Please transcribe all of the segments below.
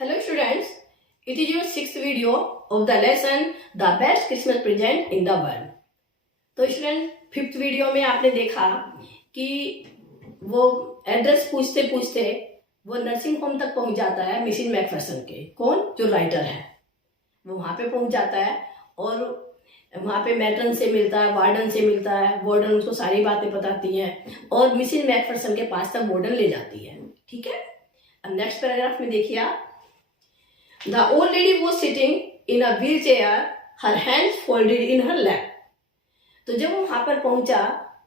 Hello students, it is your sixth video of the lesson The Best Christmas Present in the World. तो student fifth video में आपने देखा कि वो address पूछते पूछते वो नर्सिंग होम तक पहुंच जाता है मिसिस मैकफरसन के। कौन? जो राइटर है वो वहां पे पहुंच जाता है और वहां पे मैट्रन से मिलता है, वार्डन से मिलता है। वार्डन उसको सारी बातें बताती हैं और मिसिस मैकफरसन के पास तक वार्डन ले जाती है। ठीक है, अब नेक्स्ट पैराग्राफ में देखिए आप। The old lady was sitting in a wheelchair, her hands folded in her lap. तो जब वो वहां पर पहुंचा,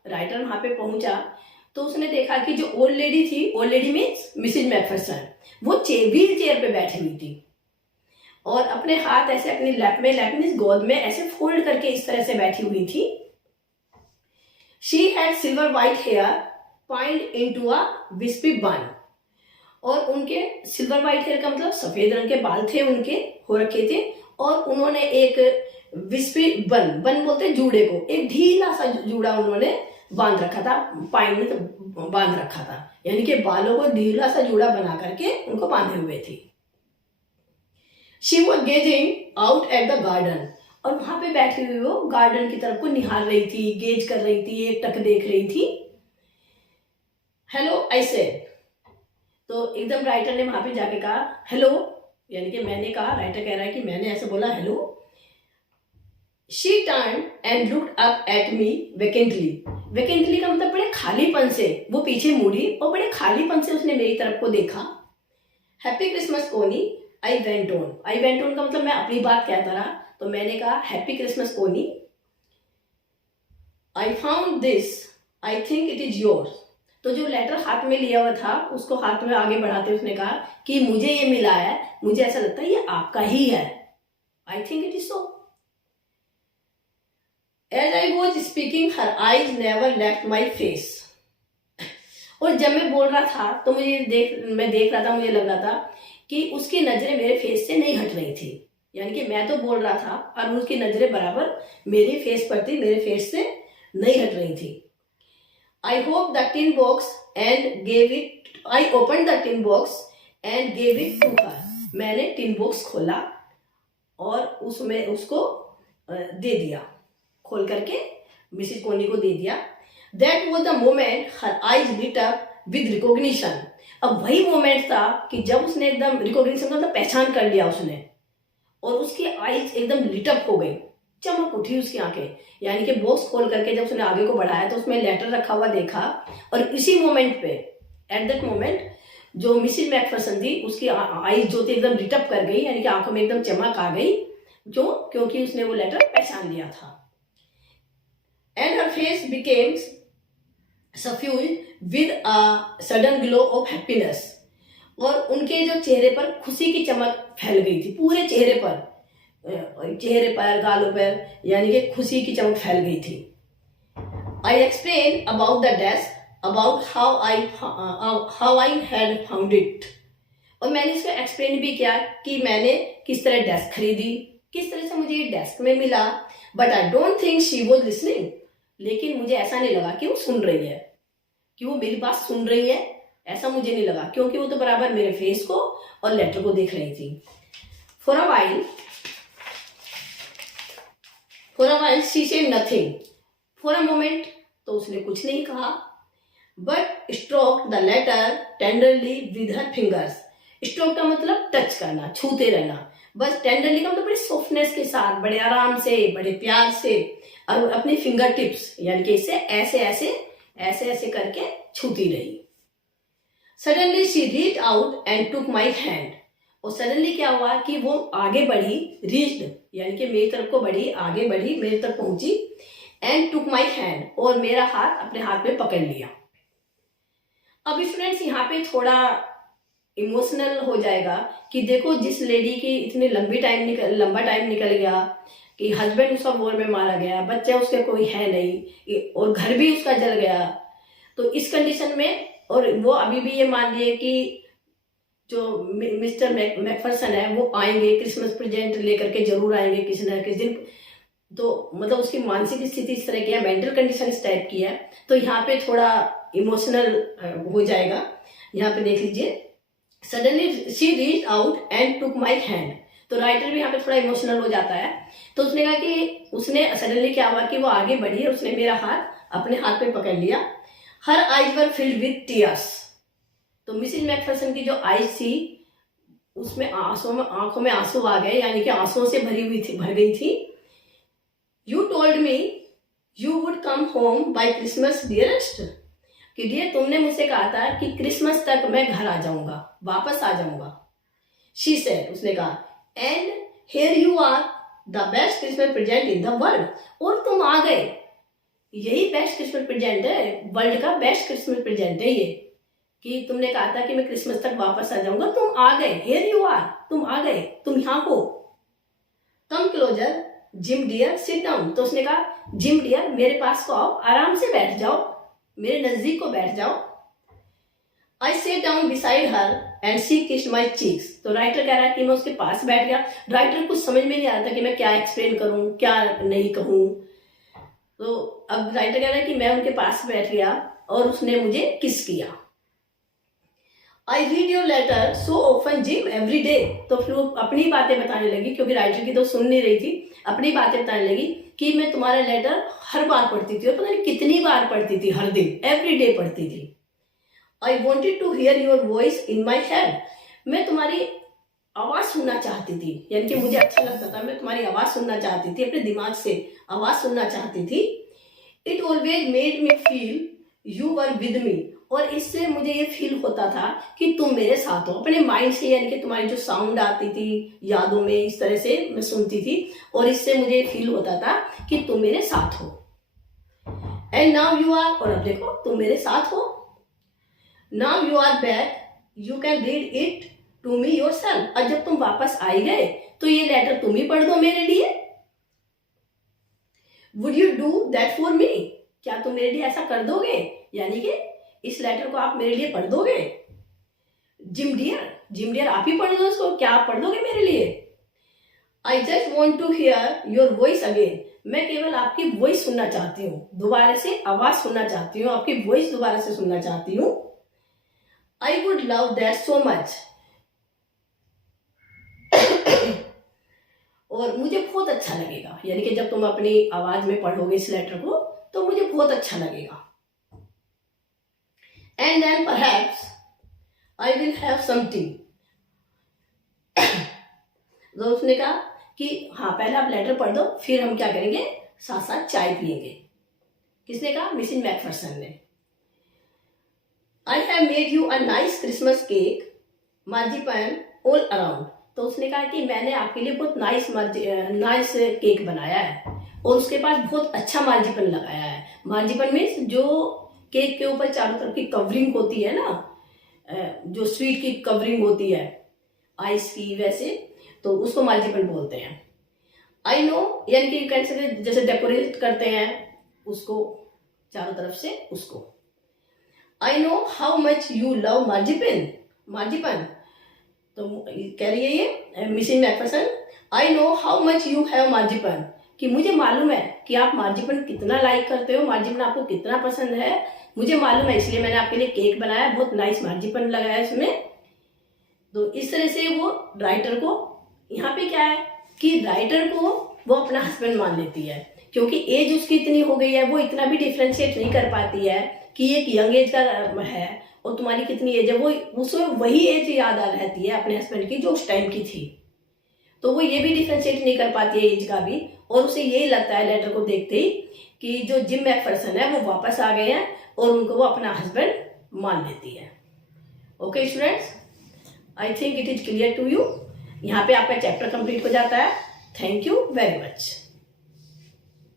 राइटर वहां पे पहुंचा तो उसने देखा कि जो ओल्ड लेडी थी, old lady means Mrs McPherson, वो व्हील चेयर पे बैठी हुई थी और अपने हाथ ऐसे अपनी लैप मीन्स गोद में ऐसे फोल्ड करके इस तरह से बैठी हुई थी। She had silver white hair pinned into a wispy bun. और उनके सिल्वर वाइट हेयर का मतलब सफेद रंग के बाल थे, उनके हो रखे थे और उन्होंने एक विस्पी बन बोलते जूड़े को, एक ढीला सा जूड़ा उन्होंने बांध रखा था, पाइन में तो बांध रखा था, यानी कि बालों को ढीला सा जूड़ा बना करके उनको बांधे हुए थी। She was gazing out at the garden, और वहां पे बैठी हुई वो गार्डन की तरफ को निहार रही थी, गेज कर रही थी, एक टक देख रही थी। हेलो आई सेड, तो एकदम राइटर ने वहां पे जाके कहा हेलो, यानी कि मैंने कहा, राइटर कह रहा है कि मैंने ऐसे बोला hello. She turn and looked up at me vacantly. Vacantly का मतलब बड़े खालीपन से वो पीछे मुड़ी और बड़े खालीपन से उसने मेरी तरफ को देखा। हैप्पी क्रिसमस कोनी, I went on. I went on का मतलब मैं अपनी बात कहता रहा, तो मैंने कहा हैप्पी क्रिसमस कोनी, I found this, I think it is yours. तो जो लेटर हाथ में लिया हुआ था उसको हाथ में आगे बढ़ाते उसने कहा कि मुझे ये मिला है, मुझे ऐसा लगता है ये आपका ही है। I think it is so. As I was speaking her eyes never left my face. और जब मैं बोल रहा था तो मैं देख रहा था, मुझे लग रहा था कि उसकी नजरें मेरे फेस से नहीं हट रही थी, यानी कि मैं तो बोल रहा था और उसकी नजरें बराबर मेरे फेस पर थी, मेरे फेस से नहीं हट रही थी। I opened the tin box and gave it to her. मैंने टिन बॉक्स खोला और उसमें उसको दे दिया, खोल करके मिसिस कोनी को दे दिया। That was the moment her eyes lit up with recognition. अब वही मोमेंट था कि जब उसने एकदम रिकॉग्निशन मतलब पहचान कर लिया उसने, और उसकी आईज एकदम लिटअप हो गई, चमक उठी उसकी आंखें। यानी कि बॉक्स खोल करके जब उसने आगे को बढ़ाया तो उसमें लेटर रखा हुआ देखा, और इसी मोमेंट पे, एट दैट मोमेंट, जो मिसिस मैकफरसन थी उसकी आईज जो थी एकदम लिटअप कर गई, यानी कि आंखों में एकदम चमक आ गई, क्योंकि उसने वो लेटर पहचान लिया था। And her face became suffused with a sudden glow of happiness. और उनके जो चेहरे पर खुशी की चमक फैल गई थी, पूरे चेहरे पर, गालों पर, यानी कि खुशी की चमक फैल गई थी। I explain about the desk, about how I had found it. और मैंने इसको एक्सप्लेन भी किया कि मैंने किस तरह डेस्क खरीदी, किस तरह से मुझे ये डेस्क में मिला। But I don't think she was listening, लेकिन मुझे ऐसा नहीं लगा कि वो सुन रही है, कि वो मेरी बात सुन रही है, ऐसा मुझे नहीं लगा, क्योंकि वो तो बराबर मेरे फेस को और लेटर को देख रही थी। For a while she said nothing. For a moment तो उसने कुछ नहीं कहा, but stroked the letter tenderly with her fingers. Stroke का मतलब टच करना, छूते रहना, बस tenderly का मतलब बड़े सॉफ्टनेस के साथ, बड़े आराम से, बड़े प्यार से, और अपनी फिंगर टिप्स यानी कि इसे ऐसे करके छूती रही। Suddenly she reached out and took my hand. और सडनली क्या हुआ कि वो आगे बढ़ी, रीच्ड यानी कि मेरी तरफ को बढ़ी, आगे बढ़ी, मेरी तरफ पहुंची, एंड टुक माई हैंड, और मेरा हाथ अपने हाथ में पकड़ लिया। अब स्टूडेंट्स यहाँ पे थोड़ा इमोशनल हो जाएगा कि देखो जिस लेडी की इतनी लंबा टाइम निकल गया कि हस्बैंड उसका वॉर में मारा गया, बच्चा उसके कोई है नहीं और घर भी उसका जल गया, तो इस कंडीशन में, और वो अभी भी ये मान लिए कि जो मिस्टर मैकफरसन है वो आएंगे, क्रिसमस प्रेजेंट लेकर के जरूर आएंगे किसी न किसी दिन, तो मतलब उसकी मानसिक स्थिति इस तरह की है, मेंटल कंडीशन इस टाइप की है, तो यहाँ पे थोड़ा इमोशनल हो जाएगा। यहाँ पे देख लीजिए, suddenly she reach out and took my hand. तो राइटर भी यहाँ पे थोड़ा इमोशनल हो जाता है। तो उसने कहा कि उसने सडनली क्या हुआ कि वो आगे बढ़ी है, उसने मेरा हाथ अपने हाथ पे पकड़ लिया। Her eyes were filled with tears. तो मिसेज मैकफरसन की जो आईज थी उसमें आंखों में आंसू आ गए, यानी कि आंसुओं से भर गई थी। You told me you would come home by Christmas dearest. कि डियर तुमने मुझसे कहा था कि क्रिसमस तक मैं घर आ जाऊंगा, वापस आ जाऊंगा। शी सेड, उसने कहा, and here you are the best Christmas present in the world. और तुम आ गए, यही बेस्ट क्रिसमस प्रेजेंट है, वर्ल्ड का बेस्ट क्रिसमस प्रेजेंट है ये, कि तुमने कहा था कि मैं क्रिसमस तक वापस आ जाऊंगा, तुम आ गए। हियर यू आर, तुम आ गए, तुम यहाँ हो। Come closer Jim dear sit down. तो उसने कहा, जिम डियर मेरे पास को आओ, आराम से बैठ जाओ, मेरे नजदीक को बैठ जाओ। I sat down beside her and she kissed my cheeks. तो राइटर कह रहा है कि मैं उसके पास बैठ गया। राइटर कुछ समझ में नहीं आ रहा था कि मैं क्या एक्सप्लेन करूं, क्या नहीं कहूं। तो अब राइटर कह रहा है कि मैं उनके पास बैठ गया और उसने मुझे किस किया। I read your letter so often Jim every day. तो फिर वो अपनी बातें बताने लगी, क्योंकि राइटर की तो सुन नहीं रही थी, अपनी बातें बताने लगी कि मैं तुम्हारा लेटर हर बार पढ़ती थी, और पता नहीं कितनी बार पढ़ती थी, हर दिन एवरी डे पढ़ती थी। I wanted to hear your voice in my head. मैं तुम्हारी आवाज सुनना चाहती थी, यानी कि मुझे अच्छा लगता था, मैं तुम्हारी आवाज सुनना चाहती थी, अपने दिमाग से आवाज सुनना चाहती थी। It always made me feel you were with me. और इससे मुझे ये फील होता था कि तुम मेरे साथ हो, अपने माइंड से, यानी कि तुम्हारी जो साउंड आती थी यादों में, इस तरह से मैं सुनती थी, और इससे मुझे फील होता था कि तुम मेरे साथ हो। एंड नाउ यू आर, और अब देखो तुम मेरे साथ हो। Now you are back, you can read it to me yourself. और जब तुम वापस आई गए तो ये लेटर तुम ही पढ़ दो मेरे लिए। Would you do that for me. क्या तुम मेरे लिए ऐसा कर दोगे, यानी कि इस लेटर को आप मेरे लिए पढ़ दोगे। जिम डियर आप ही पढ़ दो इसको, क्या आप पढ़ दोगे मेरे लिए। I just want to hear your voice again. मैं केवल आपकी वॉइस सुनना चाहती हूँ, दोबारा से आवाज सुनना चाहती हूँ, आपकी वॉइस दोबारा से सुनना चाहती हूँ। I would love that so much. और मुझे बहुत अच्छा लगेगा, यानी कि जब तुम अपनी आवाज में पढ़ोगे इस लेटर को तो मुझे बहुत अच्छा लगेगा। And then perhaps I will have some tea. तो उसने कहा कि हाँ पहले आप लेटर पढ़ दो, फिर हम क्या करेंगे, साथ साथ चाय पिएंगे। किसने कहा, मिसेस मैकफरसन ने। I have made you a nice Christmas cake marzipan all around. तो उसने कहा कि मैंने आपके लिए बहुत नाइस केक बनाया है, और उसके पास बहुत अच्छा मार्जिपन लगाया है। मार्जिपन मीन्स जो केक के ऊपर चारों तरफ की कवरिंग होती है ना, जो स्वीट की कवरिंग होती है आइस की, वैसे तो उसको मार्जिपन बोलते हैं। आई नो, यानी कि कैसे जैसे डेकोरेट करते हैं उसको चारों तरफ से, उसको। I know how much you love marzipan. तो कह रही है ये Mrs McPherson, I know how much you have marzipan, कि मुझे मालूम है कि आप मार्जिपन कितना लाइक करते हो, मार्जिपन आपको कितना पसंद है, मुझे मालूम है, इसलिए मैंने आपके लिए केक बनाया, बहुत नाइस मार्जिपन लगाया इसमें। तो इस तरह से वो राइटर को, यहाँ पे क्या है कि राइटर को वो अपना हस्बैंड मान लेती है, क्योंकि एज उसकी इतनी हो गई है, वो इतना भी डिफ्रेंशिएट नहीं कर पाती है कि एक यंग एज का है और तुम्हारी कितनी एज है। वो उसको वही एज याद आ रहती है अपने हस्बैंड की जो उस टाइम की थी, तो वो ये भी डिफ्रेंशिएट नहीं कर पाती है एज का भी, और उसे यही लगता है लेटर को देखते ही कि जो जिम मैकफरसन है वो वापस आ गए हैं और उनको वो अपना हस्बैंड मान लेती है। Okay students, I think it is clear to you. यहाँ पे आपका चैप्टर कंप्लीट हो जाता है। Thank you very much.